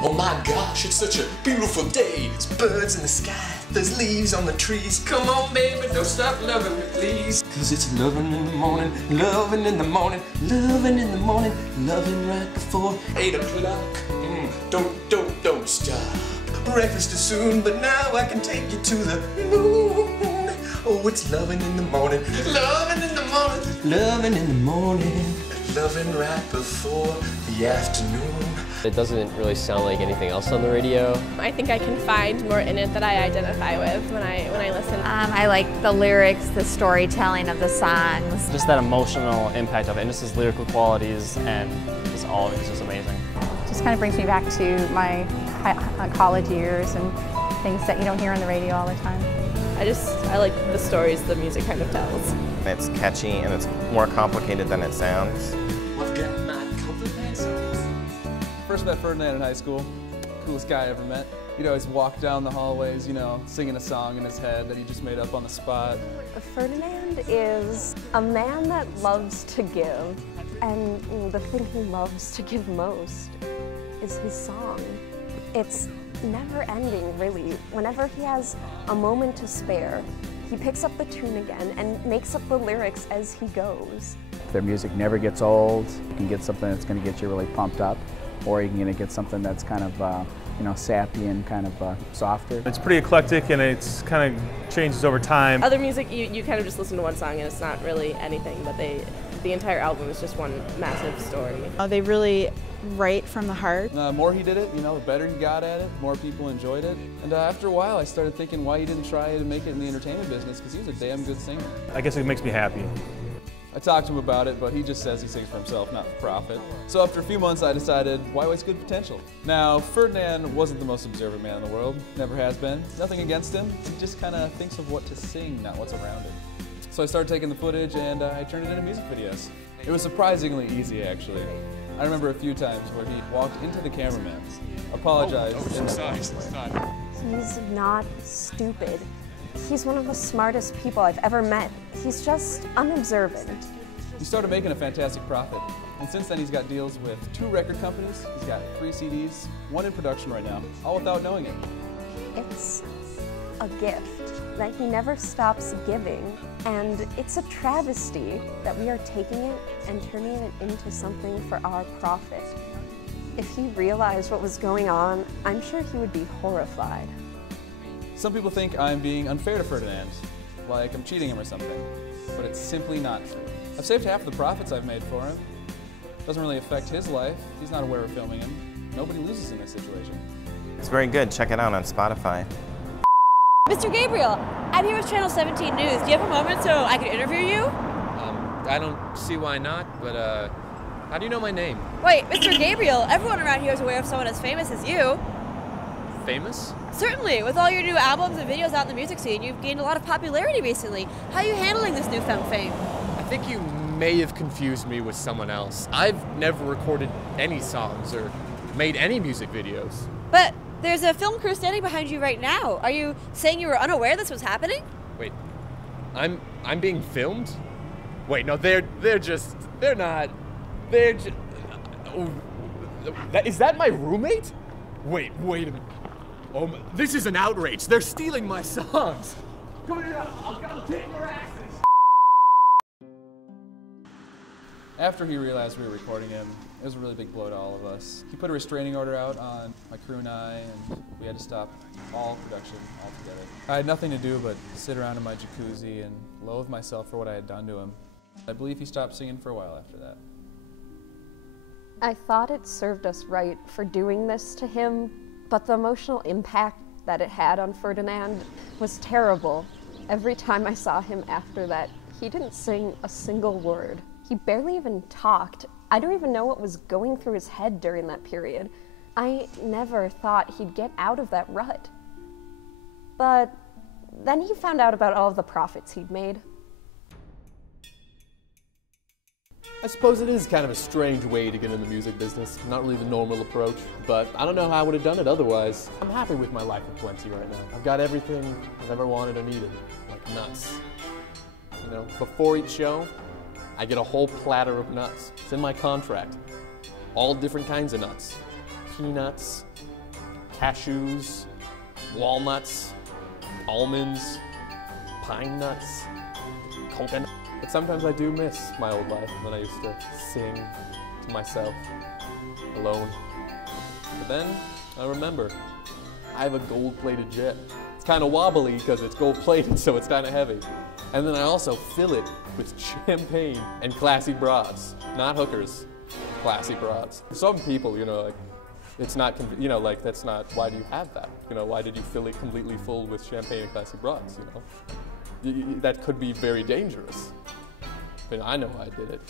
Oh my gosh, it's such a beautiful day. There's birds in the sky, there's leaves on the trees. Come on, baby, don't stop loving me, please. 'Cause it's loving in the morning, loving in the morning, loving in the morning, loving right before 8 o'clock. Don't stop. Breakfast is soon, but now I can take you to the moon. Oh, it's loving in the morning, loving in the morning, loving in the morning, loving right before the afternoon. It doesn't really sound like anything else on the radio. I think I can find more in it that I identify with when I listen. I like the lyrics, the storytelling of the songs. Just that emotional impact of it, and just his lyrical qualities, and just all of it is just amazing. Just kind of brings me back to my college years and things that you don't hear on the radio all the time. I like the stories the music kind of tells. It's catchy and it's more complicated than it sounds. I've got my comfort pencils. First met Ferdinand in high school. Coolest guy I ever met. He'd always walk down the hallways, you know, singing a song in his head that he just made up on the spot. Ferdinand is a man that loves to give, and the thing he loves to give most is his song. It's never ending, really. Whenever he has a moment to spare, he picks up the tune again and makes up the lyrics as he goes. Their music never gets old. You can get something that's going to get you really pumped up, or you can get something that's kind of you know, sappy and kind of softer. It's pretty eclectic and it's kind of changes over time. Other music, you kind of just listen to one song and it's not really anything, but the entire album is just one massive story. They really write from the heart. The more he did it, you know, the better he got at it, the more people enjoyed it. And after a while, I started thinking why he didn't try to make it in the entertainment business, because he was a damn good singer. I guess it makes me happy. I talked to him about it, but he just says he sings for himself, not for profit. So after a few months, I decided, why waste good potential? Now, Ferdinand wasn't the most observant man in the world, never has been. Nothing against him, he just kind of thinks of what to sing, not what's around it. So I started taking the footage and I turned it into music videos. It was surprisingly easy, actually. I remember a few times where he walked into the cameraman, apologized. He's not stupid. He's one of the smartest people I've ever met. He's just unobservant. He started making a fantastic profit. And since then he's got deals with 2 record companies, he's got 3 CDs, 1 in production right now, all without knowing it. It's a gift that he never stops giving. And it's a travesty that we are taking it and turning it into something for our profit. If he realized what was going on, I'm sure he would be horrified. Some people think I'm being unfair to Ferdinand, like I'm cheating him or something, but it's simply not true. I've saved half the profits I've made for him. Doesn't really affect his life. He's not aware of filming him. Nobody loses in this situation. It's very good. Check it out on Spotify. Mr. Gabriel, I'm here with Channel 17 News. Do you have a moment so I could interview you? I don't see why not, but how do you know my name? Wait, Mr. Gabriel, everyone around here is aware of someone as famous as you. Famous? Certainly. With all your new albums and videos out in the music scene, you've gained a lot of popularity recently. How are you handling this newfound fame? I think you may have confused me with someone else. I've never recorded any songs or made any music videos. But there's a film crew standing behind you right now. Are you saying you were unaware this was happening? Wait, I'm being filmed? Wait, no, they're not. Is that my roommate? Wait a minute. Oh, this is an outrage. They're stealing my songs. Come here, I'll come take your asses. After he realized we were recording him, it was a really big blow to all of us. He put a restraining order out on my crew and I, and we had to stop all production altogether. I had nothing to do but sit around in my jacuzzi and loathe myself for what I had done to him. I believe he stopped singing for a while after that. I thought it served us right for doing this to him, but the emotional impact that it had on Ferdinand was terrible. Every time I saw him after that, he didn't sing a single word. He barely even talked. I don't even know what was going through his head during that period. I never thought he'd get out of that rut. But then he found out about all of the profits he'd made. I suppose it is kind of a strange way to get in the music business. Not really the normal approach, but I don't know how I would have done it otherwise. I'm happy with my life of plenty right now. I've got everything I've ever wanted or needed, like nuts. You know, before each show, I get a whole platter of nuts. It's in my contract. All different kinds of nuts. Peanuts, cashews, walnuts, almonds, pine nuts, coconut. But sometimes I do miss my old life when I used to sing to myself, alone. But then I remember, I have a gold-plated jet. It's kind of wobbly because it's gold-plated, so it's kind of heavy. And then I also fill it with champagne and classy broads. Not hookers, classy broads. Some people, you know, like, it's not, you know, like, that's not, why do you have that? You know, why did you fill it completely full with champagne and classy broads, you know? That could be very dangerous. But I know I did it.